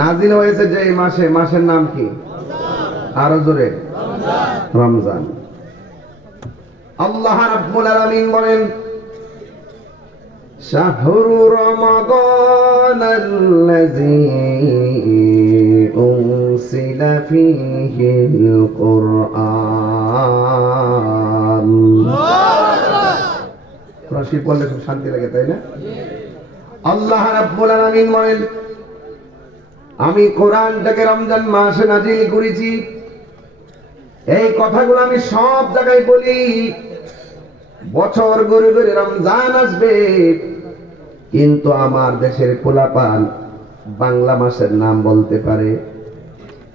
নাজিল হয়েছে যে মাসে, মাসের নাম কি? আরও জোরে। রমজান। আল্লাহ রাব্বুল আলামিন বলেন, শাহরু রমাদান আল্লাযী উনসিলা ফীহিল কুরআন আল্লাহ পড়লে খুব শান্তি লাগে, তাই না? আল্লাহ রাব্বুল আলামিন বলেন আমি কোরআনটাকে রমজান মাসে নাজিল করেছি। এই কথাগুলো আমি সব জায়গায় বলি। বছর গড়ে গড়ে রমজান আসবে। কিন্তু আমার দেশের পোলাপান বাংলা মাসের নাম বলতে পারে,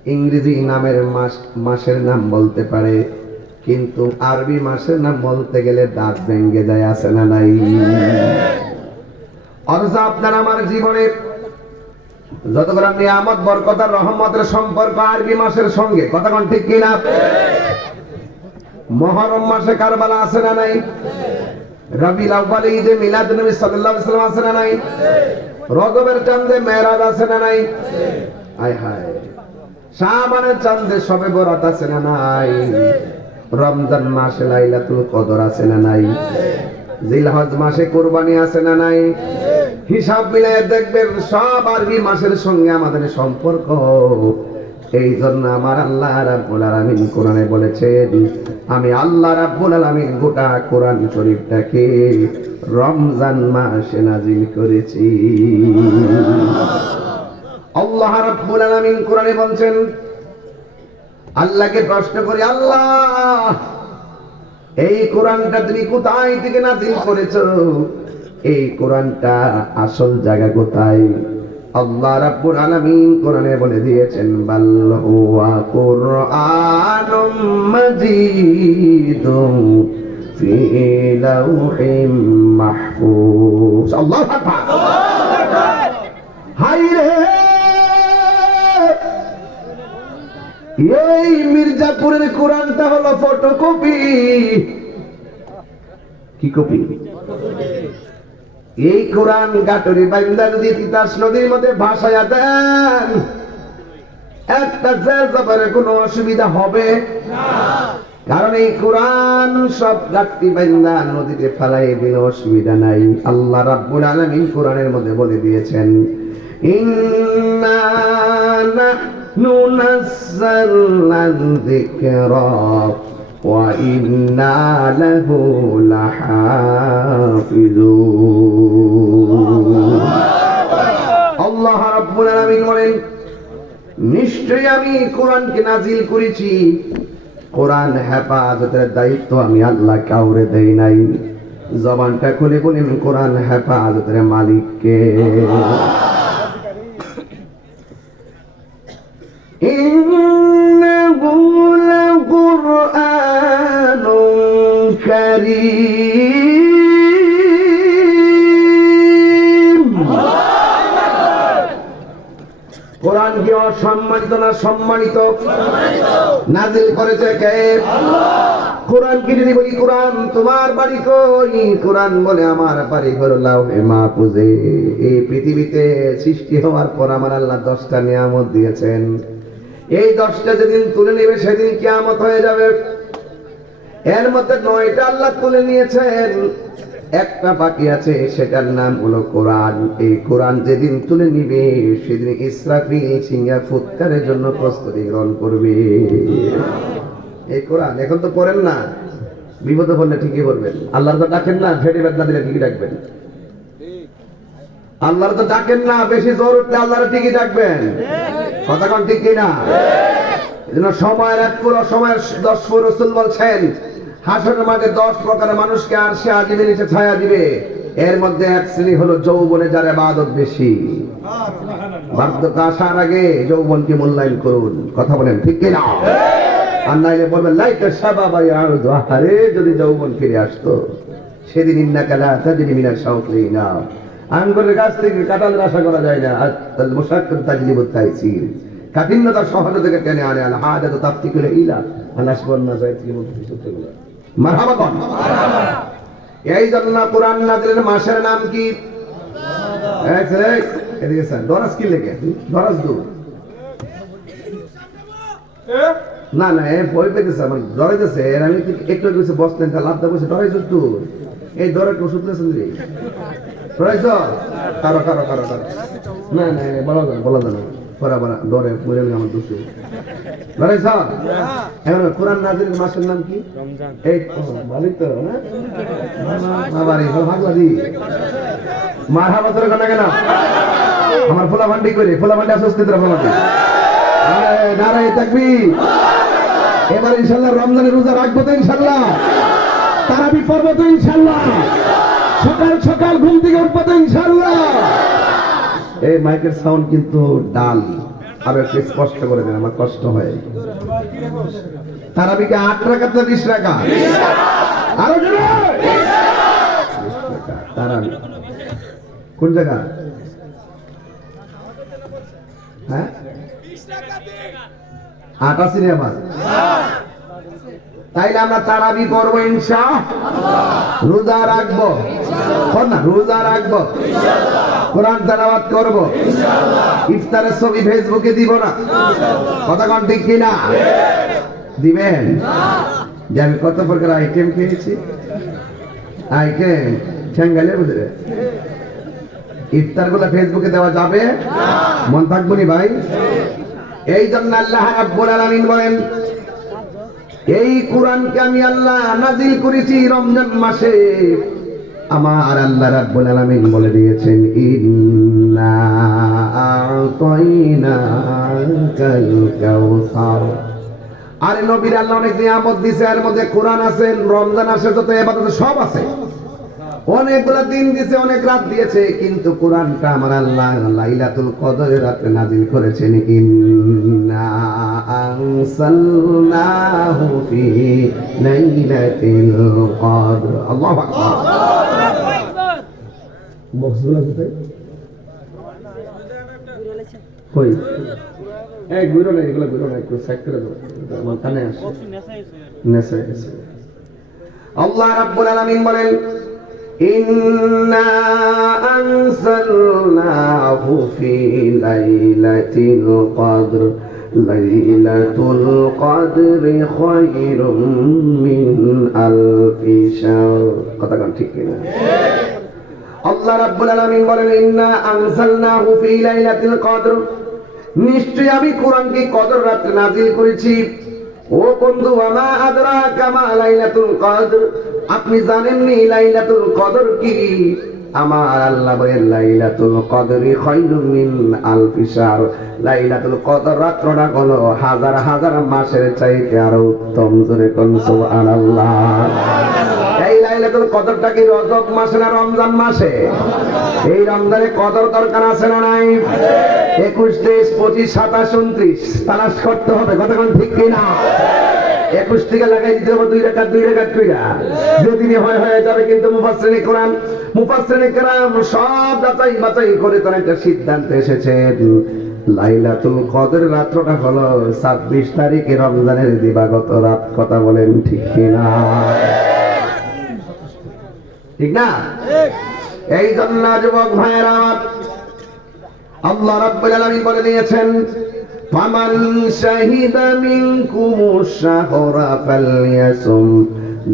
ইংরেজি নামের মাস, মাসের নাম বলতে পারে, কিন্তু আরবি মাসের নাম বলতে গেলে দাঁত ভেঙ্গে যায়, আছে না নাই? অথচ আপনার আমার জীবনে যতগুলো নিয়ামত বরকতার রহমতের সম্পর্ক আরবি মাসের সঙ্গে কোন ঠিক কিনা? মহরম মাসে কারবালা আছে না নাই? আউ্বাল ঈদে মিলাদ নবী আছে না নাই? রজবের আছে না নাই? হায় হায়। শাবানের চাঁদে সবে বরাত আছে না নাই? রমজান মাসে লাইলাতুল কদর আছে না নাই? জিলহজ মাসে কুরবানি আছে না নাই? হিসাব মিলিয়ে দেখবেন সব আরবি মাসের সঙ্গে আমাদের সম্পর্ক। এই জন্য আমার আল্লাহ রাব্বুল আলামিন কোরআনে বলেছেন, আমি আল্লাহ রাব্বুল আলামিন গোটা কোরআন শরীফটাকে রমজান মাসে নাজিল করেছি। আল্লাহ রাব্বুল আলামিন কোরআনে বলছেন, আল্লাহকে প্রশ্ন করি, আল্লাহ, এই কোরআনটা তুমি কোথায় থেকে নাজিল করেছ? এই কোরআনটা আসল জায়গা কোথায়? আল্লাহ রাব্বুল আলামিন কোরআনে বলে দিয়েছেন, বাল হুয়া কুরআনুম মাজিদুম ফি লাউহিম মাহফুজ। আল্লাহু আকবার। হাই রে! এই মির্জাপুরের কোরআনটা হলো ফটোকপি। কি কপি? এই কোরআন গাটরি বাইন্দা যদি তিতাস নদীর মধ্যে ভাসায়া দেন, একটা জের জবরের কোনো অসুবিধা হবে? কারণ এই কোরআন সব গাট্টি বাইন্দা নদীতে ফেলাই দিলে অসুবিধা নাই। আল্লাহ রাব্বুল আলামিন কোরআনের মধ্যে বলে দিয়েছেন, ইন্না নাহনু যিকরা ওয়া ইন্না লাহু লাহাফিজুন আল্লাহ রাব্বুল আলামিন বলেন নিশ্চয়ই আমি কোরআনকে নাজিল করেছি কোরআন হেফাজতের দায়িত্ব আমি আল্লাহ কাউরে দেই নাই জবানটা খুলে বলেন কোরআন হেফাজতের মালিককে إنه অসম্মানিত না সম্মানিত। নাজিল করেছে কে? কোরআন কি যদি বলি, কোরআন তোমার বাড়ি কই? কোরআন বলে আমার বাড়ি হলো লাউহে মাহফুজে। এই পৃথিবীতে সৃষ্টি হওয়ার পর আমার আল্লাহ দশটা নিয়ামত দিয়েছেন। এই দশটা যেদিন তুলে নেবে, সেদিন কিয়ামত হয়ে যাবে। এর মধ্যে নয়টা আল্লাহ তুলে নিয়েছেন। একটা বাকি আছে, সেটার নাম হলো কোরআন। এই কোরআন যেদিন তুলে নিবে, সেদিন ইসরাফিল সিঙ্গা ফুৎকারের জন্য প্রস্তুতি গ্রহণ করবে। এই কোরআন, এখন তো পড়েন না। বিপদে পড়লে ঠিকই বলবেন। আল্লাহর তো ডাকেন না, ফেটে বেদনা দিলে ঠিকই ডাকবেন। আল্লাহর তো ডাকেন না, বেশি জোর উঠলে আল্লাহর ঠিকই ডাকবেন। কথা কোন ঠিক কিনা? এজন্য সময়ের এক পুরো সময়ের দশ পুরো রসুল বলছেন হাসনের মাঠে দশ প্রকারের মানুষকে আর সে আজিবে নিচে ছায়া দিবে। এর মধ্যে এক শ্রেণি হলো যৌবনে যার আবাদত বেশি। বার্ধক্য আসার আগে যৌবনকে মূল্যায়ন করুন। কথা বলেন, ঠিক কিনা? আর নাইলে বলবেন যদি যৌবন ফিরে আসতো, সেদিন না আঙ্গুরের গাছ থেকে আশা করা যায় না। আর মুশাক্কাত তাজলিবুত তাইসির। কাঠিন্যতা টেনে আনে। আল হাজাত তাফতিকুল ইলা। আল্লাহ কি বলতে সূত্রগুলো মারহাবা কোন। এই জন্য কোরআন নাজিলের মাসের নাম কি? ডরাস কি লেগে। ডরাস দু না না, এ ভয় পেতেছে আমার ডরাইতেছে এর আমি একটু- একটু একটু বসে বসতেন তা লাভ বসে ডরাইছ তুই এই ডরের ওষুধ লেছেন রে ডরাইছ কারও কারও কারও কারও। না না বলা যায় বলা যায় ডরে মরে আমার দোষ ডরাইছ এখন কোরআন নাজিরের মাসের নাম কি? রমজান। এই ভালোই তো না? বাবা রে মার হাবা তোর কথা কেন? আমার ফোলা ভান্ডি করে ফোলা ভান্ডি আসস্তি তোর নারায় থাকবি এবার ইনশাল্লাহ রমজানের রোজা রাখব তো ইনশাল্লাহ। তারাবি পর্ব তো ইনশাল্লাহ। সকাল সকাল ঘুম থেকে উঠবো তো ইনশাল্লাহ। এই মাইকের সাউন্ড কিন্তু ডাল। আরও একটু স্পষ্ট করে দেন, আমার কষ্ট হয়। তারাবিকে আট টাকা তো বিশ টাকা আরও তারাবি কোন জায়গা? হ্যাঁ? আটা সিনেমা তাইলে আমরা তারাবি করব ইনশা রোজা রাখব। না, রোজা রাখব। কোরআন তেলাওয়াত করব। ইফতারের ছবি ফেসবুকে দিব না। কথা কন ঠিক কিনা? দিবেন? যে আমি কত প্রকার আইটেম খেয়েছি? আইটেম ঠ্যাঙ্গালে বুঝলে ইফতারগুলো ফেসবুকে দেওয়া যাবে? মন থাকব নি ভাই? এই জন্য আল্লাহ রাব্বুল আলামিন বলেন এই কোরআনকে আমি আল্লাহ নাজিল করেছি রমজান মাসে। আমার আল্লাহ রাব্বুল আলামিন বলে দিয়েছেন, ইন্না আতাইনাকাল কাউসার। আরে নবীর আল্লাহ অনেক নিয়ামত দিছে, এর মধ্যে কোরআন আছে, রমজান আছে যত এবাদত সব আছে। অনেকগুলা দিন দিয়েছে অনেক রাত দিয়েছে, কিন্তু কোরআনটা আমার আল্লাহ লাইলাতুল কদরের রাতে নাজিল করেছেন ইন্না আনসালনাহু ফি লাইলাতিল কদর। আল্লাহু আকবার। একটু আল্লাহ রাব্বুল আলামিন বলেন ইন্না আনসালনাহু ফি লাইলাতিল কদর লাইলাতুল কদরি খায়রুম মিন আলফি শাহর কথা কোন ঠিক কিনা? আল্লাহ রাব্বুল আলামিন বলেন, ইন্না ফি লাইলাতিল কদর। নিশ্চয় আমি কোরআনকে কদর রাতে নাজিল করেছি। ও বন্ধু আমা আদরা কামা লাইলাতুল কদর। আপনি জানেন নি লাইলাতুল কদর কি? আমার আল্লাহ বলেন, লাইলাতুল কদরি খায়রুম মিন আলফি শাহর লাইলাতুল কদর রাত্রটা হলো হাজার হাজার মাসের চাইতে আরও উত্তম, জোরে কোন সুবহানাল্লাহ। লাইলাতুল কদরটা কি রজব মাসে না রমজান মাসে? এই রমজানে কদর দরকার আছে না নাই? একুশ তেইশ, পঁচিশ, সাতাশ, উনত্রিশ। তালাশ করতে হবে কতক্ষণ ঠিক কিনা? একুশ থেকে লাগাই দিতে হবে দুই রেখা দুই রেখা কইরা। যেদিনই হয়, হয়ে যাবে কিন্তু মুফাসসিরিনে কোরআন। মুফাসসিরিনে কেরাম সব যাচাই বাছাই করে তারা একটা সিদ্ধান্ত এসেছে। লাইলাতুল কদর রাত্রটা হলো ছাব্বিশ তারিখে রমজানের দিবাগত রাত, কথা বলেন ঠিক কিনা? ঠিক না? এই জন্য যুবক ভাইয়েরা আমার আল্লাহ রাব্বুল আলামিন বলে দিয়েছেন, ফামান শাহিদা শাহরা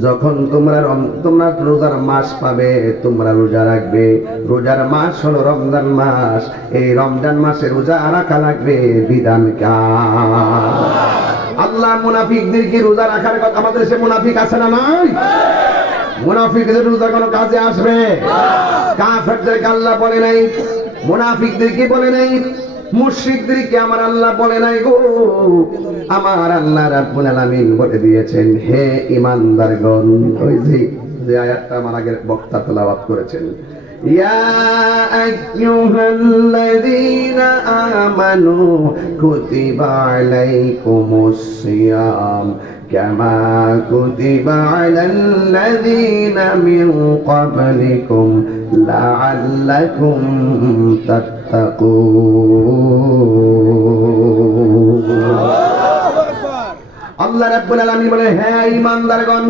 যখন তোমরা তোমরা রোজার মাস পাবে, তোমরা রোজা রাখবে। রোজার মাস হলো রমজান মাস। এই রমজান মাসে রোজা রাখা লাগবে বিধান আল্লাহ মুনাফিকদেরকে রোজা রাখার কথা আমাদের সে মুনাফিক আছে না নাই? মুনাফিকদের রোজা কোনো কাজে আসবে? কাফেরদেরকে আল্লাহ বলে নাই। মুনাফিকদেরকে বলে নাই? মুশরিকদেরকে আমার আল্লাহ বলে নাই গো? আমার আল্লাহ রাব্বুল আলামিন বলে দিয়েছেন, হে ঈমানদারগণ, ওই যে যে আয়াতটা আমার আগের বক্তা তেলাওয়াত করেছেন আমানু কুতিবা আলাইকুমুস সিয়াম। كما كتب على الذين من قبلكم لعلكم تتقون আল্লাহ রাব্বুল আলামিন বলে হ্যাঁ ঈমানদারগণ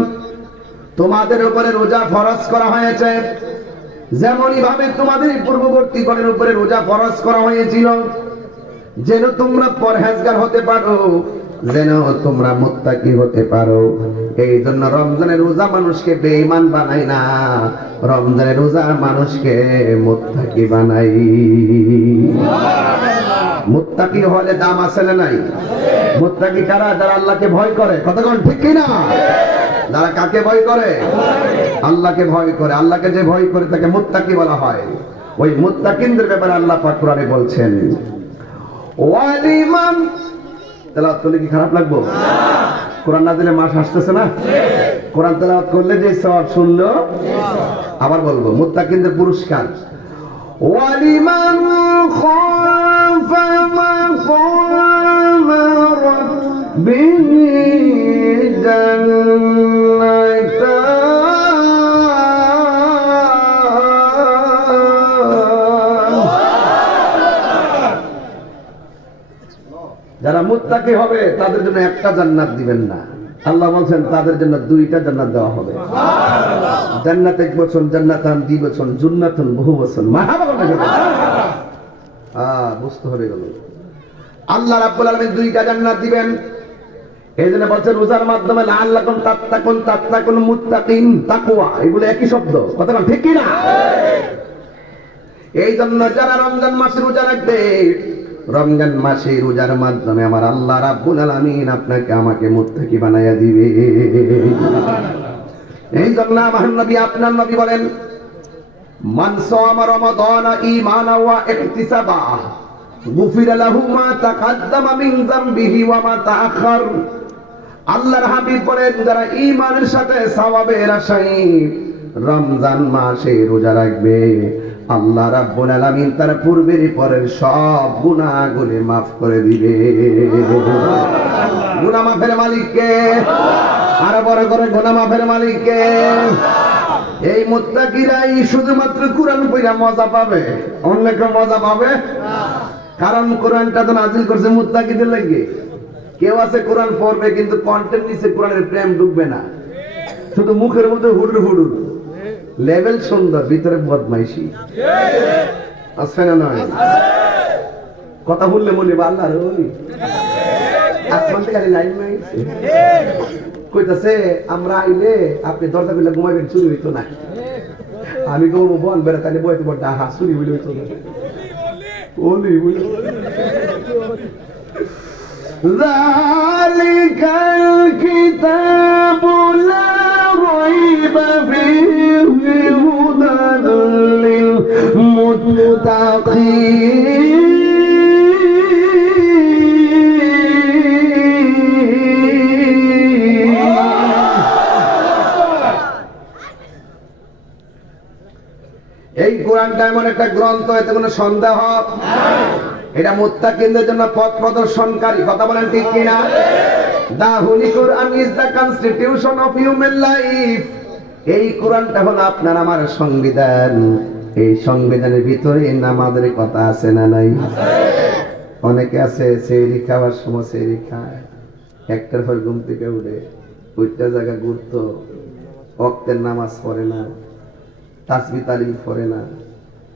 তোমাদের উপরে রোজা ফরজ করা হয়েছে যেমনই ভাবে তোমাদের পূর্ববর্তী গণের উপরে রোজা ফরজ করা হয়েছিল যেন তোমরা পরহেজগার হতে পারো যেন তোমরা মুত্তাকি হতে পারো। এই জন্য রমজানের রোজা মানুষকে বেঈমান বানাই না। রমজানের রোজা মানুষকে মুত্তাকি বানাই। মুত্তাকি হলে দাম আছে না নাই? মুত্তাকি কারা? যারা আল্লাহকে ভয় করে। কতক্ষণ ঠিক কি না যারা কাকে ভয় করে? আল্লাহকে ভয় করে। আল্লাহকে যে ভয় করে তাকে মুত্তাকি বলা হয়। ওই মুত্তাকিনদের ব্যাপারে আল্লাহ পাক কোরআনে বলছেন, ওয়ালিমান তেলাওয়াত করলে কি খারাপ লাগবো? কোরআন না দিলে মাস আসতেছে না? কোরআন তেলাওয়াত করলে যে সব শুনলো, আবার বলব, মুত্তাকিনদের পুরস্কার। ওয়ালিমান খাফা মাকাম রাব্বিহি মুত্তাকি হবে, তাদের জন্য একটা জান্নাত দিবেন না। আল্লাহ বলছেন, তাদের জন্য দুইটা জান্নাত দেওয়া হবে। জান্নাত এক বছর, জান্নাতান দুই বছর, জুন্নাতন বহু বছর। বুঝতে হবে গেল। আল্লাহ রাব্বুল আলামিন দুইটা জান্নাত দিবেন। এই জন্য রোজার মাধ্যমে তাত্তাকুন তাত্তাকুন মুত্তাকিন এগুলো একই শব্দ। কতক্ষণ ঠিক এই জন্য যারা রমজান মাসে রোজা রাখবে রমজান মাসে রোজার মাধ্যমে আমার আল্লাহ রাব্বুল আলামিন আপনাকে আমাকে মুত্তাকি বানাইয়া দিবে। এই জন্য আমার নবী আপনার নবী বলেন মান সামা রমাদান ঈমানা ওয়া ইহতিসাবা গুফির লাহু মা তাকাদ্দামা মিন যামবিহি ওয়া মা তাআখার আল্লাহর হাবিব বলেন যারা ঈমানের সাথে সওয়াবের আশায় রমজান মাসে রোজা রাখবে আল্লাহ রাব্বুল আলামিন তার পূর্বের পরের সব গুনাহগুলি মাফ করে দিবে। গুনাহ মাফের মালিককে আর বড় করে গুনাহ মাফের মালিককে। এই মুত্তাকিরাই শুধুমাত্র কোরআন পড়া মজা পাবে অন্য কেউ মজা পাবে? কারণ কোরআনটা তো নাজিল করছে মুত্তাকিদের লাগে। কেউ আছে কোরআন পড়বে কিন্তু কন্টেন্ট নিচে কোরআনের প্রেম ঢুকবে না। শুধু মুখের মধ্যে হুডুর হুডুর। লেভেল সুন্দর ভিতরে বদমাইশি আছে না নয় কথা বললে মনে বা আল্লাহ রে ওই আসমান থেকে খালি লাইন মাইছে কইতাছে আমরা আইলে আপনি দরজা খুলে ঘুমাইবেন চুরি হইতো না আমি কব বন বেড়া তাহলে বইতে বড় ডাহা চুরি হইলে হইতো না ওলি বলে ذلك الكتاب لا ريب فيه هدى للمتقين এই কোরআনটা এমন একটা গ্রন্থ এতে কোনো সন্দেহ এটা মুত্তাকিনদের জন্য পথ প্রদর্শনকারী কথা বলেন ঠিক কিনা the holy Quran is the constitution of human life এই কোরআনটা হলো আপনার আমার সংবিধান। এই সংবিধানের ভিতরে নামাজের কথা আছে না নাই? অনেকে আছে সেরি খাওয়ার সময় সেরি খায়। একটার পর ঘুম থেকে উঠে, ওইটা জায়গা ঘুরতো অক্তের নামাজ পড়ে না, তাসবি, তালিম পড়ে না,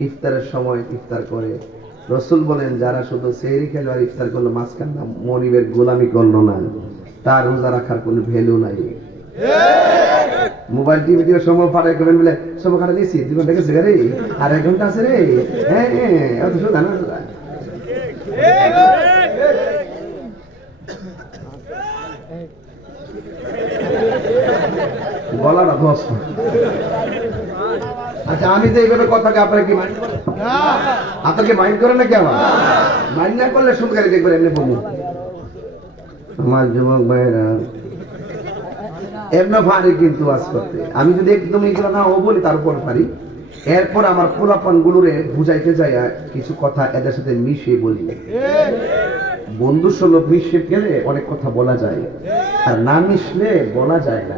ইফতারের সময় ইফতার করে। রসুল বলেন, যারা শুধু সেহরি খেলো আর ইফতার করল মাঝখান না মনিবের গোলামি করল না। তার রোজা রাখার কোনো ভ্যালু নাই। মোবাইল টিভি দিয়ে সময় ফাটাই করবেন বলে সময় খাটা দিয়েছি, দুই ঘণ্টা গেছে রে আর এক ঘণ্টা আছে রে। হ্যাঁ হ্যাঁ অত সোজা না আচ্ছা আমি যে আপনাকে আমার? না করলে আমার যুবক ভাইয়েরা এমনি পারি কিন্তু আজ করতে। আমি যদি একদম এগুলো না ও বলি, তারপর পারি। এরপর আমার পোলাপান গুলোরে বুঝাইতে যাই কিছু কথা এদের সাথে মিশিয়ে বলি। বন্ধু সুলভ মিশে গেলে অনেক কথা বলা যায়। আর না মিশলে বলা যায় না।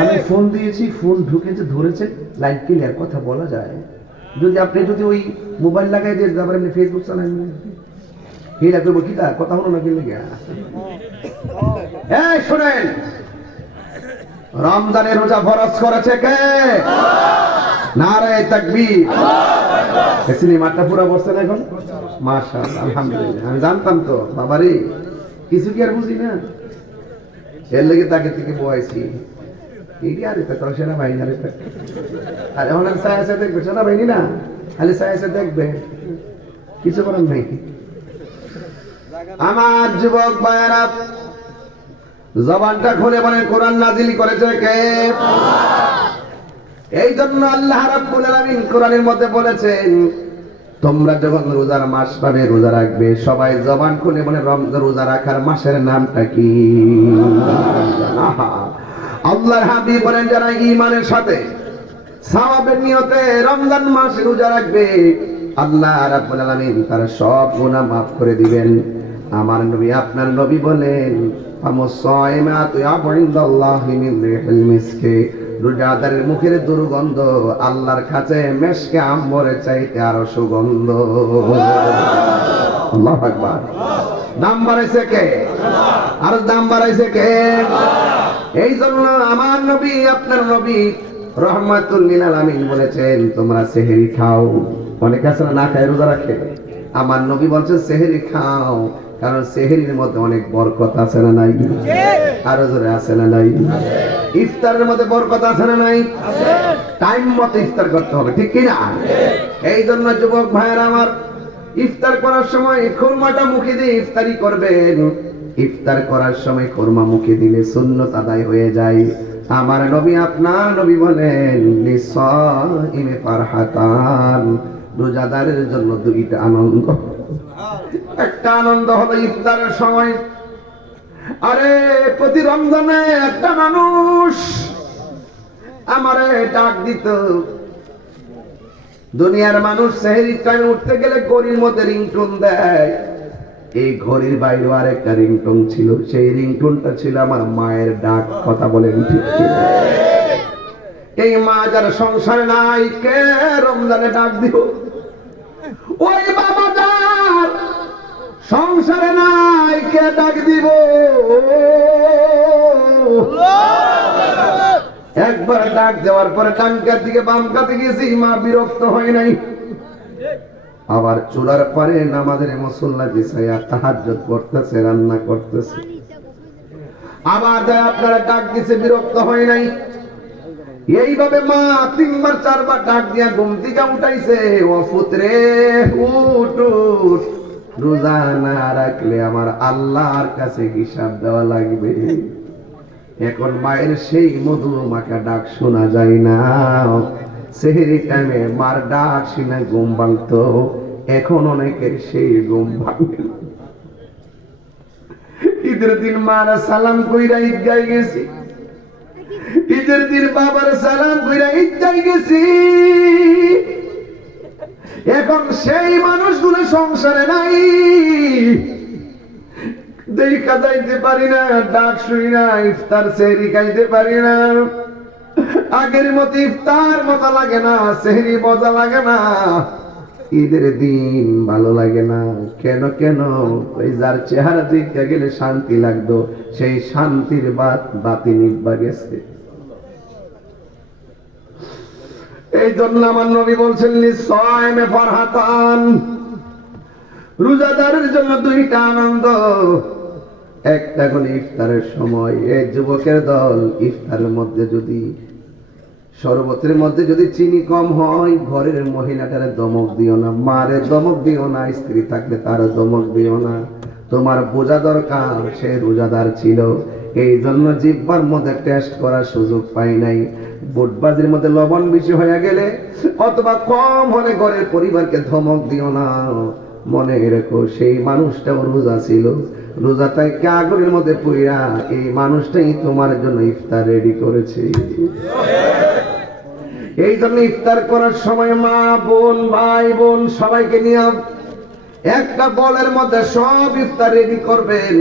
আমি ফোন দিয়েছি, ফোন ঢুকেছে, ধরেছে, লাইন ক্লিয়ার কথা বলা যায়। যদি আপনি যদি ওই মোবাইল লাগাই দিয়ে তারপরে আপনি ফেসবুক চালান। হিলা করব কি কথা হলো না কি এই শোনেন রমজানের রোজা ফরজ করেছে কে? নারায় তাকবীর। সিনেমাটা পুরো বসছেন এখন? মাশাআল্লাহ আলহামদুলিল্লাহ। আমি জানতাম তো বাবারে কিছু কি আর বুঝি না? এর লেগে তাকে থেকে বয়াইছি। এই আর এটা তো সেনা বাহিনী আর এটা আর এখন আর সায়া সায়া দেখবে সেনা বাহিনী না? খালি সায়া সায়া দেখবে। কিছু করার নেই। আমার যুবক ভাইয়েরা জবানটা খুলে বলে কোরআন নাজিল করেছে কে? এই জন্য আল্লাহ কোরআনের মধ্যে বলেছেন, তোমরা যখন রোজার মাস পাবে, রোজা রাখবে। সবাই জবান খুলে বলে রোজা রাখার মাসের নামটা কি? আল্লাহর হাবিব বলেন, যারা ঈমানের সাথে সাওয়াবের নিয়তে রমজান মাস রোজা রাখবে, আল্লাহ রাব্বুল আলামিন তার সব গুনাহ মাফ করে দিবেন। আমার নবী, আপনার নবী বলেন রোজাদারের মুখের দুর্গন্ধ আল্লাহর কাছে মেশকে আম্বরে চাইতে আরও সুগন্ধ। দাম বাড়াইছে কে? আর দাম বাড়াইছে কে? এই জন্য আমার নবী, আপনার নবী রহমাতুল লিল আলামিন বলেছেন, তোমরা সেহেরি খাও। অনেক আছে না খায়, রোজা রাখে? আমার নবী বলছেন, সেহেরি খাও। কারণ সেহরির মধ্যে অনেক বরকত আছে না নাই? আরও জোরে আছে না নাই? ইফতারের মধ্যে বরকত আছে না নাই? টাইম মতো ইফতার করতে হবে ঠিক কিনা? এই জন্য যুবক ভাইয়ের আমার ইফতার করার সময় খুরমাটা মুখে দিয়ে ইফতারি করবেন। ইফতার করার সময় খুরমা মুখে দিলে শূন্য আদায় হয়ে যায়। আমার নবী আপনার নবী বলেন লিসাইমে ফারহাতান। রোজাদারের জন্য দুইটা আনন্দ। একটা আনন্দ হলো ইফতারের সময়। আরে, প্রতি রমজানে একটা মানুষ আমারে ডাক দিত। দুনিয়ার মানুষ সেহেরি টাইমে উঠতে গেলে ঘড়ির মধ্যে রিংটোন দেয়। এই ঘড়ির বাইরে আর একটা রিংটোন ছিল। সেই রিংটোনটা ছিল আমার মায়ের ডাক কথা বলে এই মা যার সংসার নাই, কে রমজানে ডাক দিও ওই বাবা সংসারে নাই, কে ডাক দিব? একবার ডাক দেওয়ার পরে ডানকার দিকে বাম কাতে গেছি মা বিরক্ত হয় নাই। আবার চুলার পরে নামাজের মুসল্লা বিছাইয়া তাহাজ্জুদ করতেছে, রান্না করতেছে। আবার যায় আপনারা ডাক দিছে, বিরক্ত হয় নাই। এইভাবে মা তিনবার, চারবার ডাক দিয়া ঘুম থেকে উঠাইছে, ও পুত্রে, উঠ উঠ। রোজা না রাখলে আমার আল্লাহর কাছে হিসাব দেওয়া লাগবে। এখন মায়ের সেই মধু মাখা ডাক শোনা যায় না। সেহেরি টাইমে মার ডাক শুনে ঘুম ভাঙতো। এখন অনেকের সেই ঘুম ভাঙে। ঈদের দিন মারা সালাম কইরা ঈদগায় গেছি। ঈদের দিন বাবার সালাম কইরা ঈদগায় গেছি। এখন সেই মানুষগুলো সংসারে নাই। দেখা যাইতে পারি না, ডাক শুই না, ইফতার সেহরি খাইতে পারি না। আগের মতো ইফতার মজা লাগে না, সেহরি মজা লাগে না। ঈদের দিন ভালো লাগে না। কেন কেন? ওই যার চেহারা দেখতে গেলে শান্তি লাগতো, সেই শান্তির বাত বাতি নিবা গেছে। এই জন্য আমার নবী বলছেন নিশ্চয় ফরহাতান। রোজাদারের জন্য দুইটা আনন্দ। একটা কোন ইফতারের সময়। এই যুবকের দল ইফতারের মধ্যে যদি, শরবতের মধ্যে যদি চিনি কম হয়, ঘরের মহিলাটারে দমক দিও না, মারে দমক দিও না, স্ত্রী থাকলে তার দমক দিও না। তোমার বোঝা দরকার, সে রোজাদার ছিল। এই জন্য জিব্বার মধ্যে টেস্ট করার সুযোগ পাই নাই। বুটবাজির মধ্যে লবণ বেশি হয়ে গেলে অথবা কম হলে ঘরের পরিবারকে ধমক দিও না। মনে রেখো, সেই মানুষটাও রোজা ছিল। রোজাটাই কাগরের মধ্যে পুইরা এই মানুষটাই তোমার জন্য ইফতার রেডি করেছে। এই জন্য ইফতার করার সময় মা, বোন, ভাই, বোন সবাইকে নিয়ে একটা বলের মধ্যে সব ইফতার রেডি করবেন।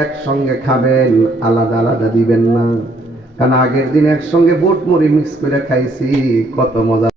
একসঙ্গে খাবেন, আলাদা আলাদা দিবেন না। কারণ আগের দিন একসঙ্গে বুট মুড়ি মিক্স করে খাইছি কত মজা